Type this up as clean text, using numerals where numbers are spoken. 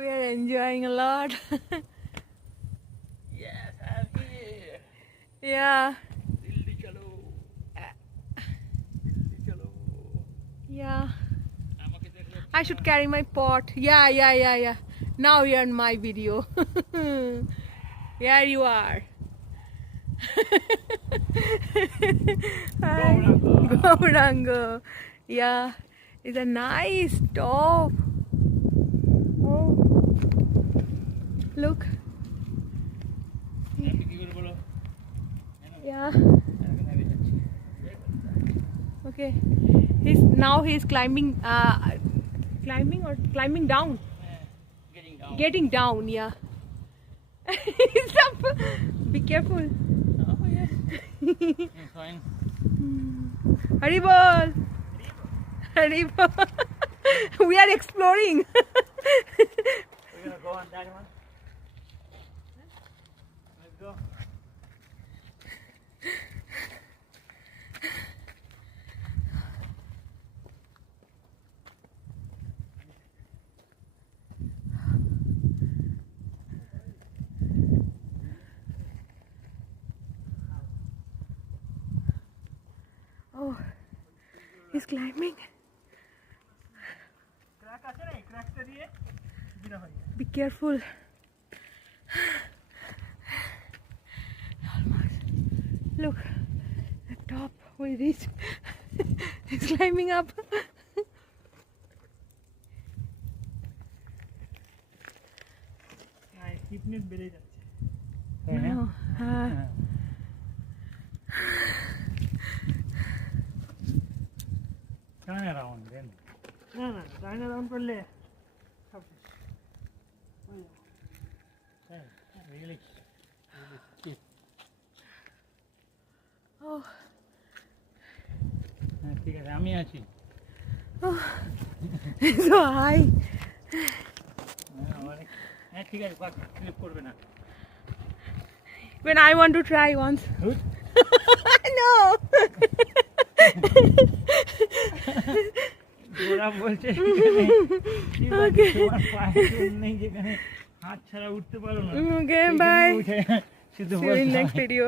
We are enjoying a lot. Yes, I'm here. Yeah. Dilli chalo. Dilli chalo. Yeah. আমাকে দেখলে I should carry my pot. Yeah. Now you're in my video. Here you are. Hi. Gaurango. Yeah. It's a nice top. Oh. Look. আমি কি করে বলো? Yeah. আমি নেমে যাচ্ছি। Okay. He's climbing climbing down. Getting down. Getting down, yeah. He's up. Be careful. Oh yes. I'm fine. Haribol. Haribol. We are exploring. We're gonna go on that one. Let's go. Oh, he's climbing. Crack আছে না? Crackটা দিয়ে বিনা হয়। Be careful. Almost. Look, the top we reached. He's climbing up. হ্যাঁ, fitness বেড়ে যাচ্ছে। No. Turn around then. না turn around করলে সব শেষ। Really? Oh. হ্যাঁ ঠিক আছে আমি আছি। Oh. So high. হ্যাঁ ঠিক আছে বাস স্লিপ করবে না। When I want to try once. Good? No. ওরা বলছে Okay. তোমার পায়ে নেই যেখানে হাত ছাড়া উঠতে পারো না। Okay, bye. শুধু See you in next video.